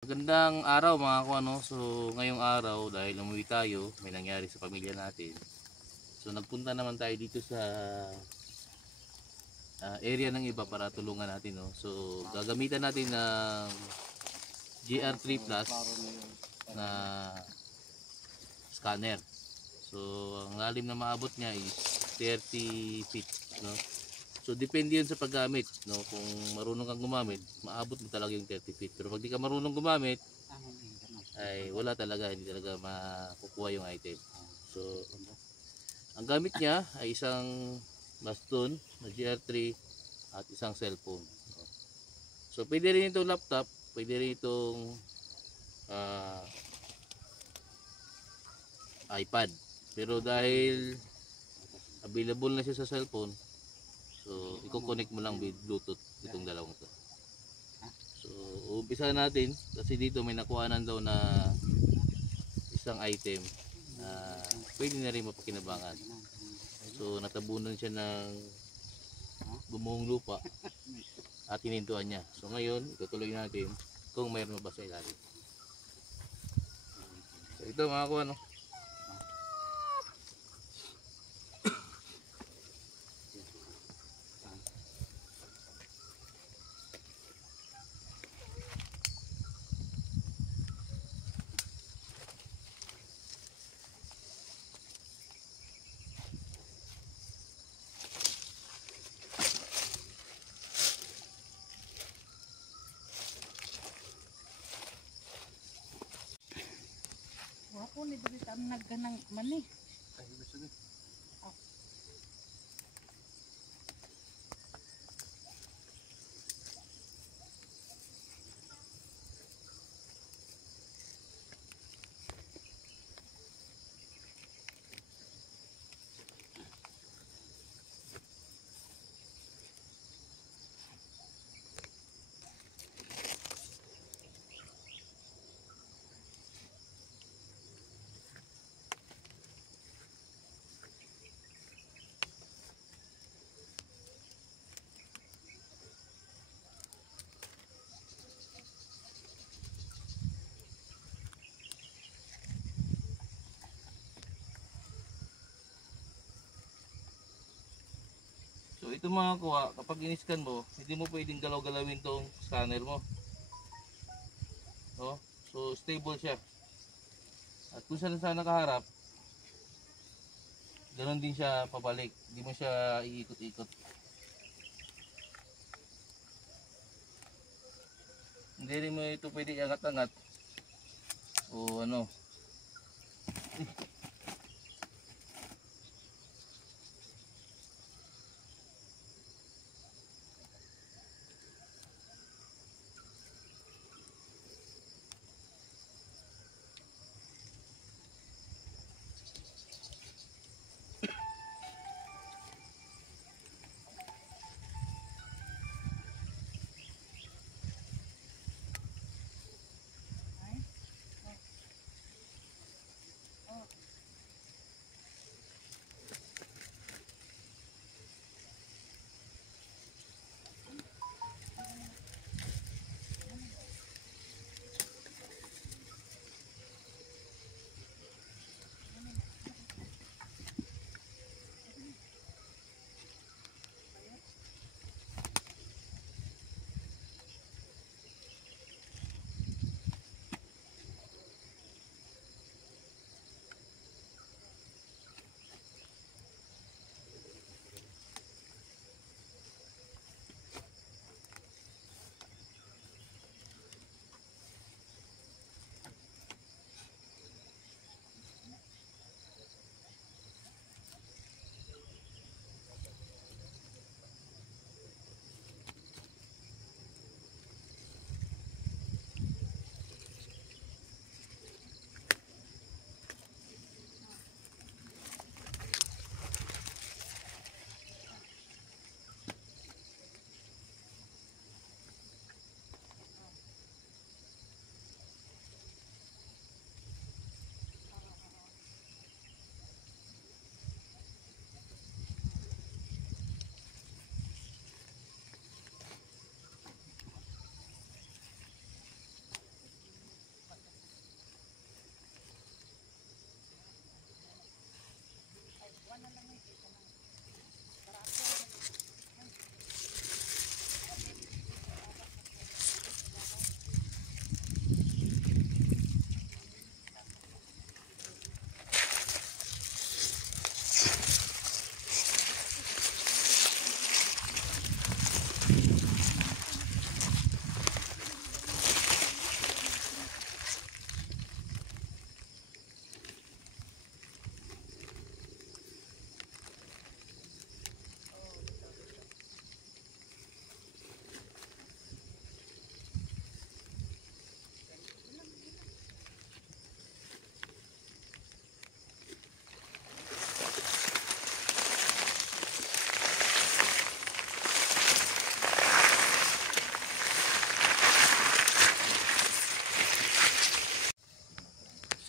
Magandang araw mga kuano. So ngayong araw dahil umuwi tayo, may nangyari sa pamilya natin. So nagpunta naman tayo dito sa area ng iba para tulungan natin, no. So gagamitan natin ng GR3 Plus na scanner. So ang lalim na maabot niya is 30 feet, no. So depende yun sa paggamit, no. Kung marunong kang gumamit, maabot mo talaga yung 30 feet. Pero pag di ka marunong gumamit, ay wala talaga, hindi talaga makukuha yung item. So ang gamit niya ay isang baston na GR3 at isang cellphone. So pwede rin itong laptop, pwede rin itong iPad. Pero dahil available na siya sa cellphone, so i-connect mo lang with Bluetooth itong dalawang to. So umpisa natin kasi dito may nakuhanan daw na isang item na pwede na rin mapakinabangan. So natabunan siya ng bumuhong lupa at hinintuan niya. So ngayon itutuloy natin kung mayroon ba sa ilalim. So ito mga kuwan, no? Wapo ni dili ta nagganang mani. So ito mga kuha, kapag in-scan mo, hindi mo pwedeng galaw-galawin tong scanner mo. No? So stable siya. At kung saan saan nakaharap, ganoon din siya pabalik. Hindi mo siya iikot-ikot. Hindi rin mo ito pwede angat-angat o ano.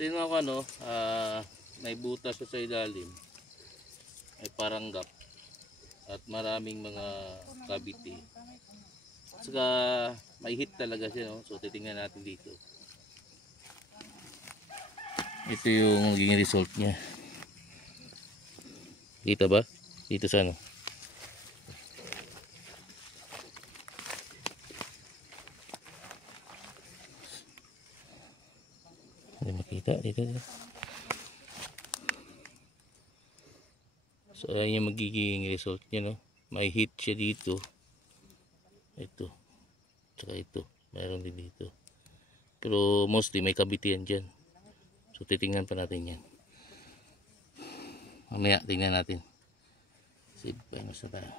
Kasi yung ano, may butas siya sa ilalim. May parang gap. At maraming mga cavity. At saka may hit talaga siya, no? So titingnan natin dito. Ito yung magiging result niya. Dito ba? Dito sa ano? Hindi makita dito. So ayan yung magiging result niya, no? May hit siya dito. Ito. Tsaka ito. Mayroon din dito. Pero mostly may kabitian dyan. So titingnan pa natin yan. Mamaya tingnan natin. Save pa yung sa tayo.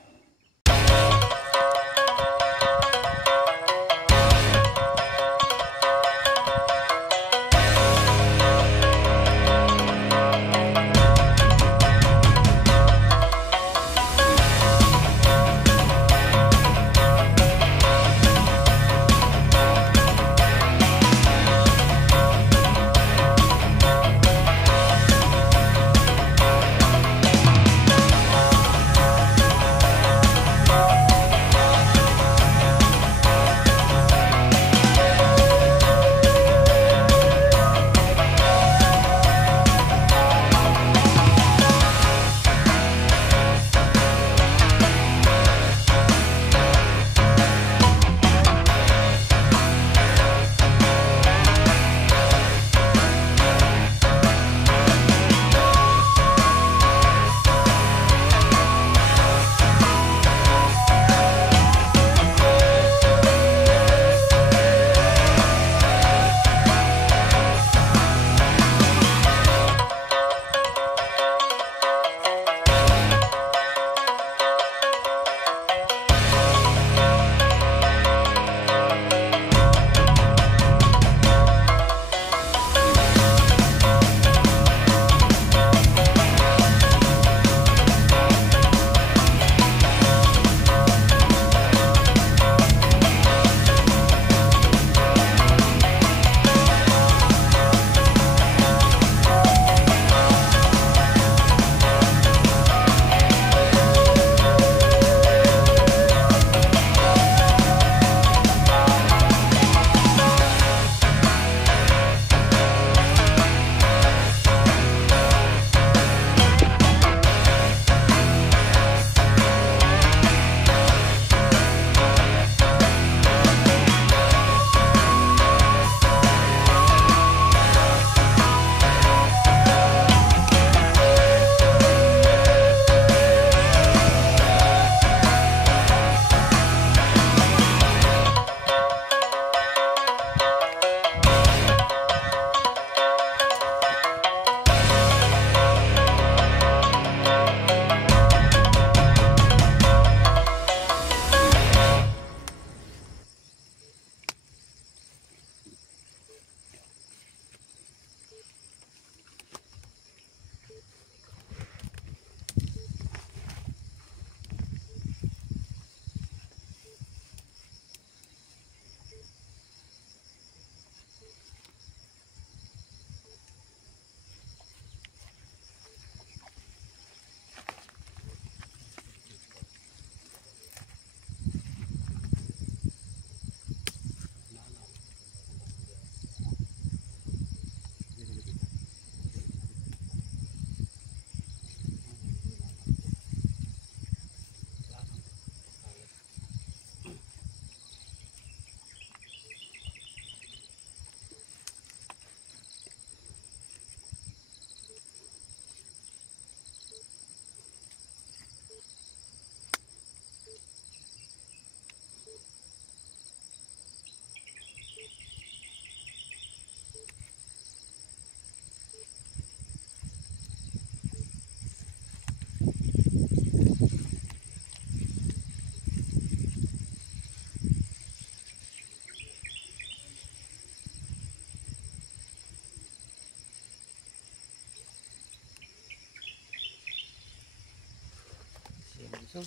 So,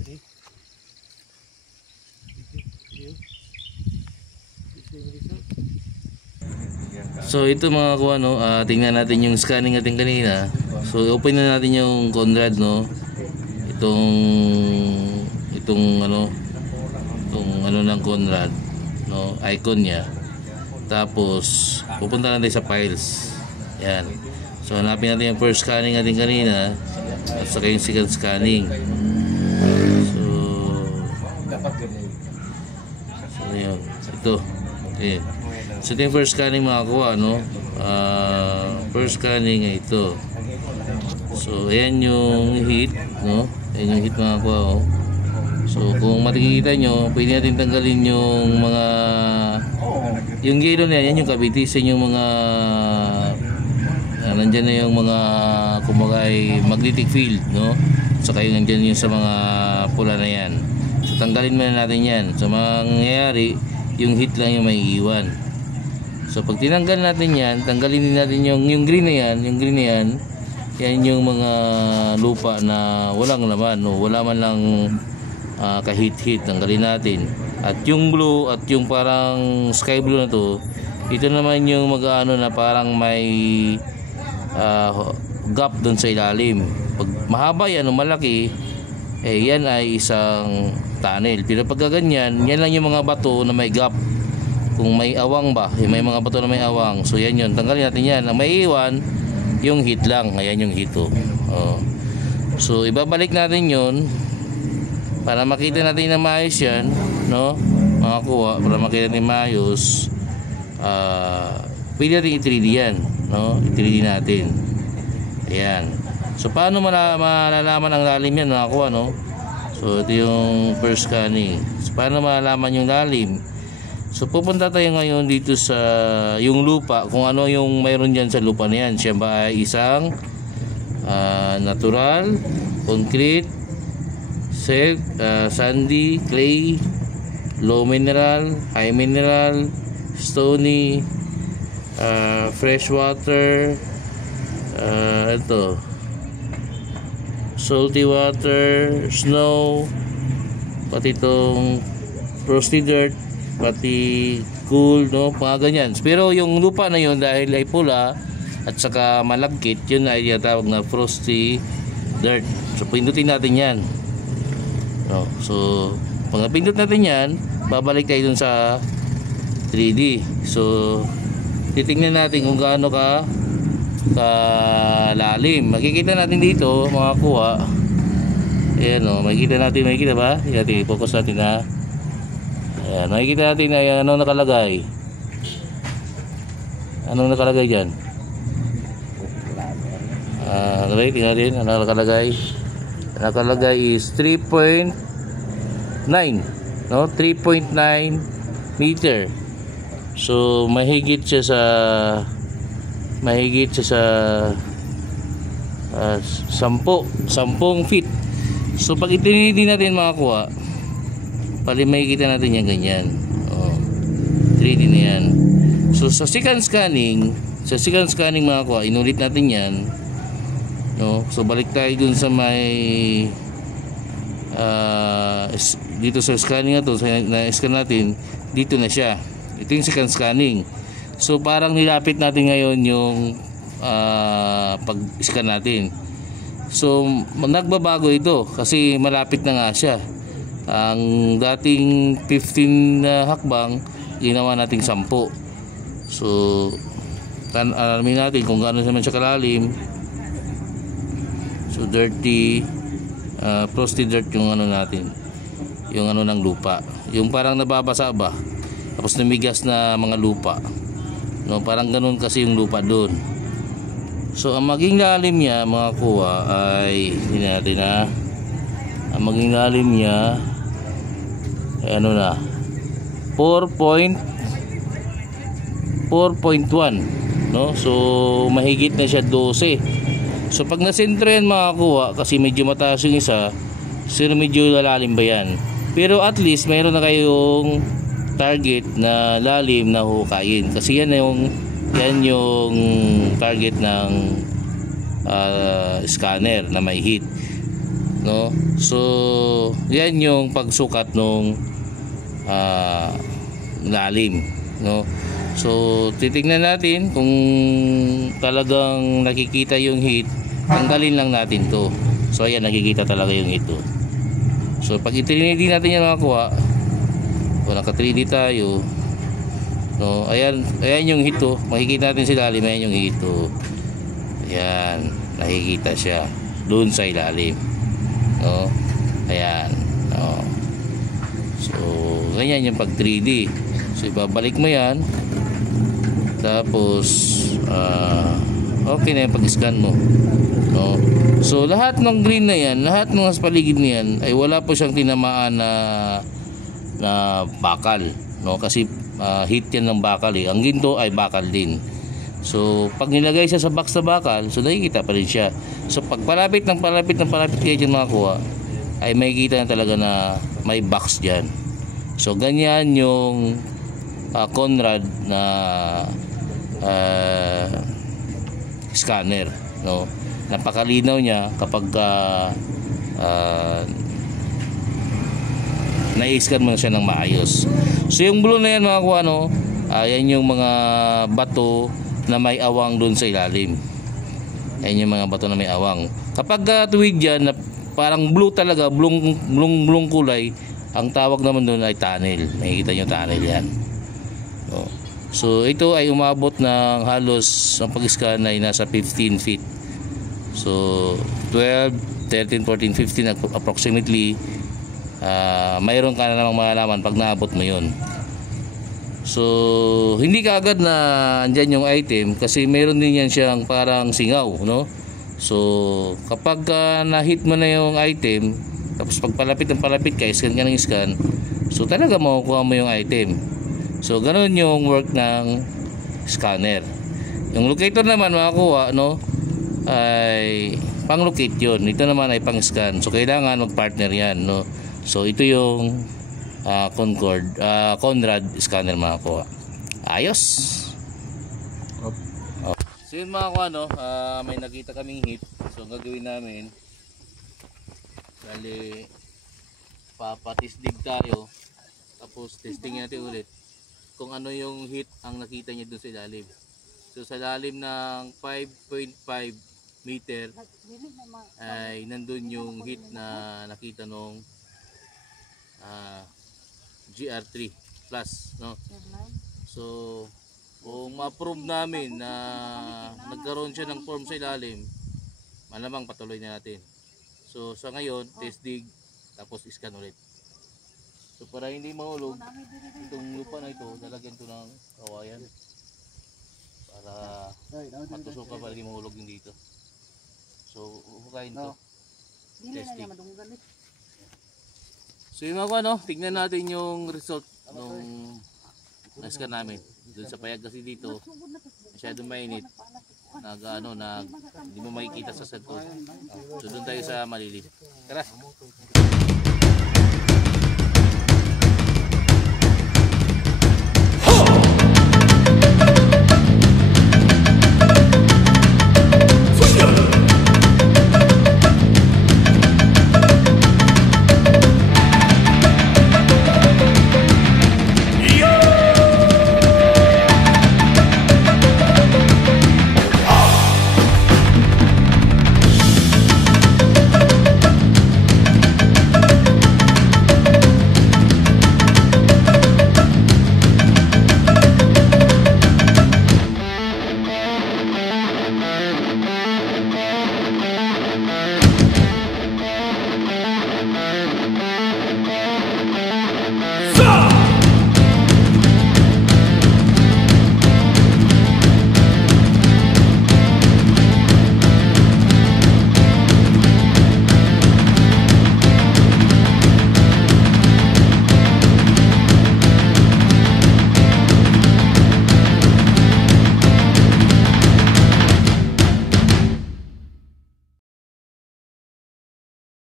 ready? Video. This is the result. So ito mga kuha, no, tingnan natin yung scanning natin kanina. So open na natin yung Conrad, no. Itong ano ng Conrad, no, icon niya. Tapos pupunta natin sa files. Yan. So hanapin natin yung first scanning natin kanina at saka yung second scanning. So yun. Ito. Okay. So ito yung first scanning makakuha, no? First scanning ay ito. So ayan yung heat, no? Ayan yung heat makakuha, oh. So kung makikita nyo, pwede natin tanggalin yung mga yung yellow na yan, yung kabitisin, yung mga nandyan na yung mga kumagay magnetic field, no? Saka yung nandyan yung sa mga pula na yan. So tanggalin muna natin yan. So mangyayari, yung heat lang yung may iwan. So pag tinanggal natin yan, tanggalin din natin yung green na yan, yan yung mga lupa na walang laman, no? Wala man lang kahit-hit, tanggalin natin. At yung blue at yung parang sky blue na to, ito naman yung mag-ano na parang may gap doon sa ilalim. Pag mahaba yan o malaki, yan ay isang tunnel. Pero pag ganyan, yan lang yung mga bato na may gap. Kung may awang ba, may mga bato na may awang, so yan yun, tanggalin natin yan. Ang may iwan, yung heat lang. Ayan yung heat, oh. So ibabalik natin yun para makita natin na maayos yan, no? Makakuha, para makita natin maayos. Pwede natin i-3D yan, no? I-3D natin. Ayan. So paano malalaman ang lalim yan, makakuha, no? So ito yung first scanning. So paano malalaman yung lalim? So pupunta tayo ngayon dito sa yung lupa, kung ano yung mayroon dyan sa lupa na yan. Siya ba ay isang natural, concrete, sandy, clay, low mineral, high mineral, stony, fresh water, ito, salty water, snow, pati itong frosty dirt, pati cool, no, mga ganyan. Pero yung lupa na yun, dahil ay pula at saka malagkit, yun ay tawag na frosty dirt. So pindutin natin yan, no? So pag napindot natin yan, babalik tayo dun sa 3D. So titingnan natin kung gaano ka lalim. Makikita natin dito mga kuha. Ayan, no, makikita ba? Ayan, focus natin, ha. Ayan, makikita natin na anong nakalagay. Anong nakalagay dyan? Tingnan natin ano nakalagay. Nakalagay is 3.9, no? 3.9 meter. So mahigit siya sa 10 feet. So pag itinidi natin makakuha, pali makikita natin yan ganyan. 3D na yan. So sa second scanning makakuha, inulit natin yan, no? So balik tayo dun sa may dito sa scanning na to, na-scan natin, dito na siya. Ito yung second scanning. So parang nilapit natin ngayon yung pag-scan natin. So nagbabago ito kasi malapit na nga siya. Ang dating 15 na hakbang, ginawa nating 10. So alamin natin kung gaano naman siya kalalim. So dirty, frosty dirt yung ano natin, yung ano ng lupa, yung parang nababasa ba, tapos namigas na mga lupa, no? Parang ganun kasi yung lupa doon. So ang maging lalim niya mga kuha ay hindi natin, ang maging lalim niya ay ano na 4.1, no? So mahigit na siya 12. So pag nasentro yan mga kuha, kasi medyo mataas yung isa, so medyo lalalim ba yan? Pero at least mayroon na kayong target na lalim na hukayin, kasi yan yung target ng scanner na may heat, no? So yan yung pagsukat nung lalim, no? So titignan natin kung talagang nakikita yung heat, tanggalin lang natin to. So ayan, nakikita talaga yung heat to. So pag i-3D natin yan mga kuha, kung naka 3D tayo, no, ayan yung heat to, makikita natin sa ilalim, ayan yung heat to. Ayan, nakikita siya doon sa ilalim, no, ayan, no. So ganyan yung pag 3D. So ibabalik mo yan, tapos okay na yung pag-scan mo, no. So lahat ng green na yan, lahat ng nasa paligid niyan ay wala po siyang tinamaan na bakal, no, kasi heat yan ng bakal eh. Ang ginto ay bakal din. So pag nilagay siya sa box na bakal, so nakikita pa rin siya. So pag palapit kayo dyan mga kuha, ay makikita na talaga na may box dyan. So ganyan yung Conrad na scanner, no. Napakalinaw niya kapag na-scan mo na siya ng maayos. So yung blue na yan mga kuha, no, yan yung mga bato na may awang doon sa ilalim. Yan yung mga bato na may awang. Kapag tuwid yan na parang blue talaga, blue kulay, ang tawag naman doon ay tunnel. Nakikita nyo tunnel yan, no. So ito ay umabot ng halos, ang pag-scan ay nasa 15 feet. So 12, 13, 14, 15 approximately. Mayroon ka na namang malalaman pag naabot mo yun. So hindi ka agad na andyan yung item, kasi mayroon din yan siyang parang singaw, no. So kapag na-hit mo na yung item, tapos pag palapit ka, scan ka ng scan, so talaga makukuha mo yung item. So ganoon yung work ng scanner. Yung locator naman makakuha, no, ay pang-locate yun. Ito naman ay pang-scan. So kailangan mag-partner yan, no. So ito yung Conrad scanner mga kuha. Ayos. So yun mga kuha, no, may nakita kaming heat. So ang gagawin namin, dali papatisdig tayo, tapos testing natin ulit kung ano yung heat ang nakita niya dun sa ilalim. So sa lalim ng 5.5 meter ay nandun yung heat na nakita nung GR3 plus, no. So kung ma-prove namin na nagkaroon siya ng form sa ilalim, malamang patuloy na natin. So sa ngayon, test dig, tapos scan ulit. So para hindi mahulog itong lupa na ito, lalagyan ko ng kawayan para matusukan para hindi mahulog yung dito. So hukayin to, testing. So yung mga ano, tignan natin yung result nung na-scan namin. Doon sa payag kasi dito, masyadong mainit. Hindi mo makikita sa cellphone. So doon tayo sa malilim. Tara!